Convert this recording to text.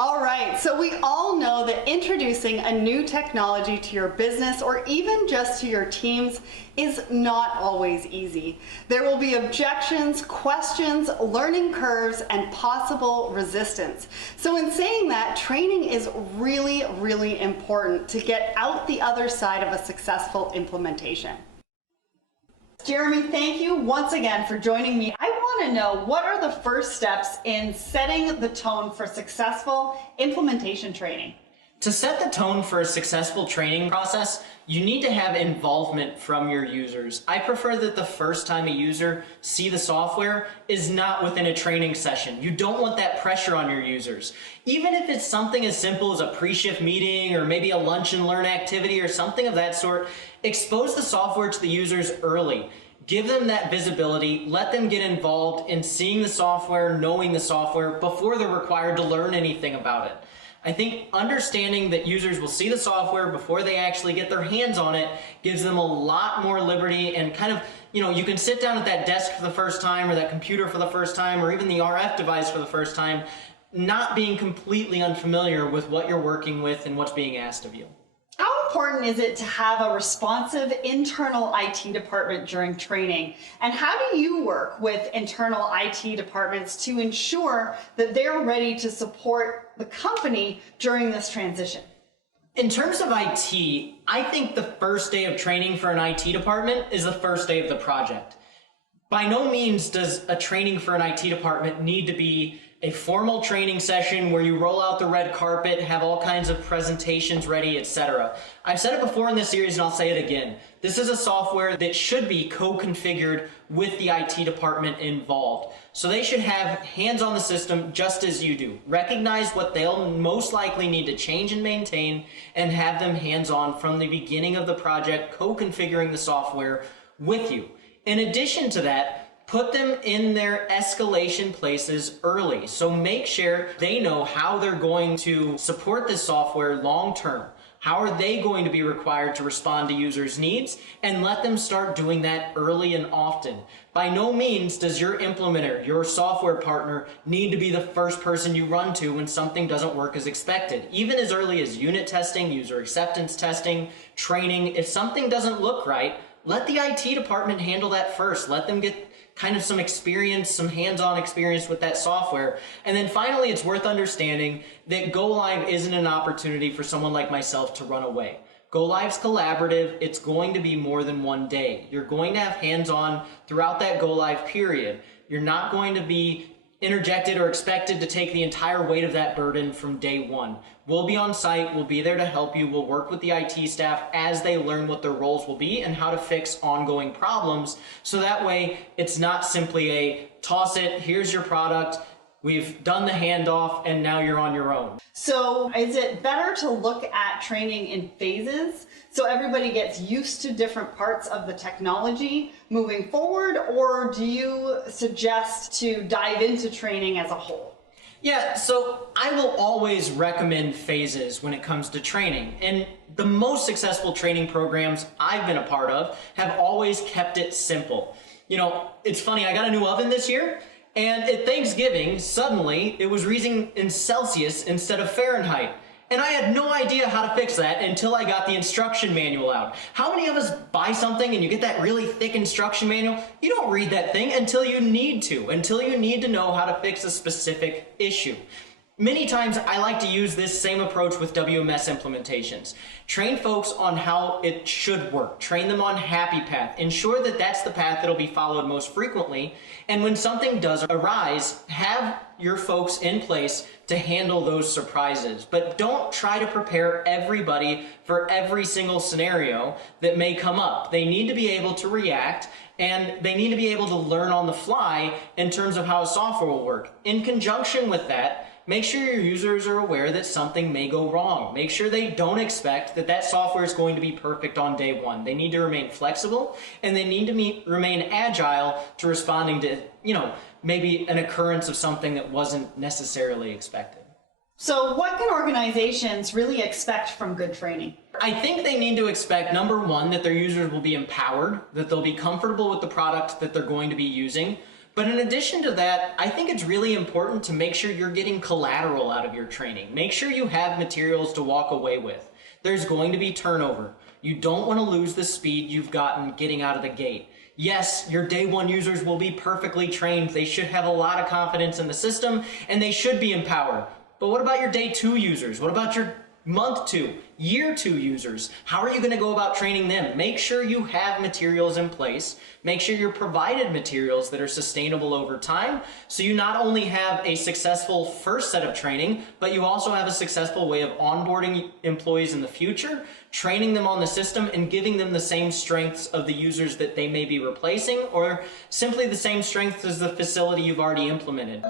All right, so we all know that introducing a new technology to your business or even just to your teams is not always easy. There will be objections, questions, learning curves, and possible resistance. So in saying that, training is really, really important to get out the other side of a successful implementation. Jeremy, thank you once again for joining me. I want to know, what are the first steps in setting the tone for successful implementation training? To set the tone for a successful training process, you need to have involvement from your users. I prefer that the first time a user see the software is not within a training session. You don't want that pressure on your users. Even if it's something as simple as a pre-shift meeting or maybe a lunch and learn activity or something of that sort, expose the software to the users early. Give them that visibility, let them get involved in seeing the software, knowing the software before they're required to learn anything about it. I think understanding that users will see the software before they actually get their hands on it gives them a lot more liberty and kind of, you can sit down at that desk for the first time or that computer for the first time or even the RF device for the first time, not being completely unfamiliar with what you're working with and what's being asked of you. How important is it to have a responsive internal IT department during training? And how do you work with internal IT departments to ensure that they're ready to support the company during this transition? In terms of IT, I think the first day of training for an IT department is the first day of the project. By no means does a training for an IT department need to be a formal training session where you roll out the red carpet, have all kinds of presentations ready, etc. I've said it before in this series and I'll say it again. This is a software that should be co-configured with the IT department involved. So they should have hands on the system just as you do. Recognize what they'll most likely need to change and maintain and have them hands on from the beginning of the project, co-configuring the software with you. In addition to that, put them in their escalation places early. So make sure they know how they're going to support this software long term. How are they going to be required to respond to users' needs? And let them start doing that early and often. By no means does your implementer, your software partner, need to be the first person you run to when something doesn't work as expected. Even as early as unit testing, user acceptance testing, training, if something doesn't look right, let the IT department handle that first. Let them get kind of some experience, some hands-on experience with that software. And then finally, it's worth understanding that Go Live isn't an opportunity for someone like myself to run away. Go Live's collaborative. It's going to be more than one day. You're going to have hands-on throughout that Go Live period. You're not going to be interjected or expected to take the entire weight of that burden from day one. We'll be on site, we'll be there to help you, we'll work with the IT staff as they learn what their roles will be and how to fix ongoing problems, so that way it's not simply a toss it, here's your product, we've done the handoff, and now you're on your own. So is it better to look at training in phases so everybody gets used to different parts of the technology moving forward, or do you suggest to dive into training as a whole? Yeah, so I will always recommend phases when it comes to training. And the most successful training programs I've been a part of have always kept it simple. It's funny, I got a new oven this year, and at Thanksgiving, suddenly, it was reading in Celsius instead of Fahrenheit. And I had no idea how to fix that until I got the instruction manual out. How many of us buy something and you get that really thick instruction manual? You don't read that thing until you need to know how to fix a specific issue. Many times I like to use this same approach with WMS implementations. Train folks on how it should work. Train them on happy path. Ensure that that's the path that'll be followed most frequently. And when something does arise, have your folks in place to handle those surprises. But don't try to prepare everybody for every single scenario that may come up. They need to be able to react, and they need to be able to learn on the fly in terms of how a software will work. In conjunction with that, make sure your users are aware that something may go wrong. Make sure they don't expect that that software is going to be perfect on day one. They need to remain flexible, and they need to remain agile to responding to, maybe an occurrence of something that wasn't necessarily expected. So what can organizations really expect from good training? I think they need to expect, number one, that their users will be empowered, that they'll be comfortable with the product that they're going to be using. But in addition to that, I think it's really important to make sure you're getting collateral out of your training. Make sure you have materials to walk away with. There's going to be turnover. You don't want to lose the speed you've gotten getting out of the gate. Yes, your day one users will be perfectly trained. They should have a lot of confidence in the system, and they should be empowered. But what about your day two users? What about your month two, year two users? How are you going to go about training them? Make sure you have materials in place. Make sure you're provided materials that are sustainable over time, so you not only have a successful first set of training, but you also have a successful way of onboarding employees in the future, training them on the system, and giving them the same strengths of the users that they may be replacing, or simply the same strengths as the facility you've already implemented.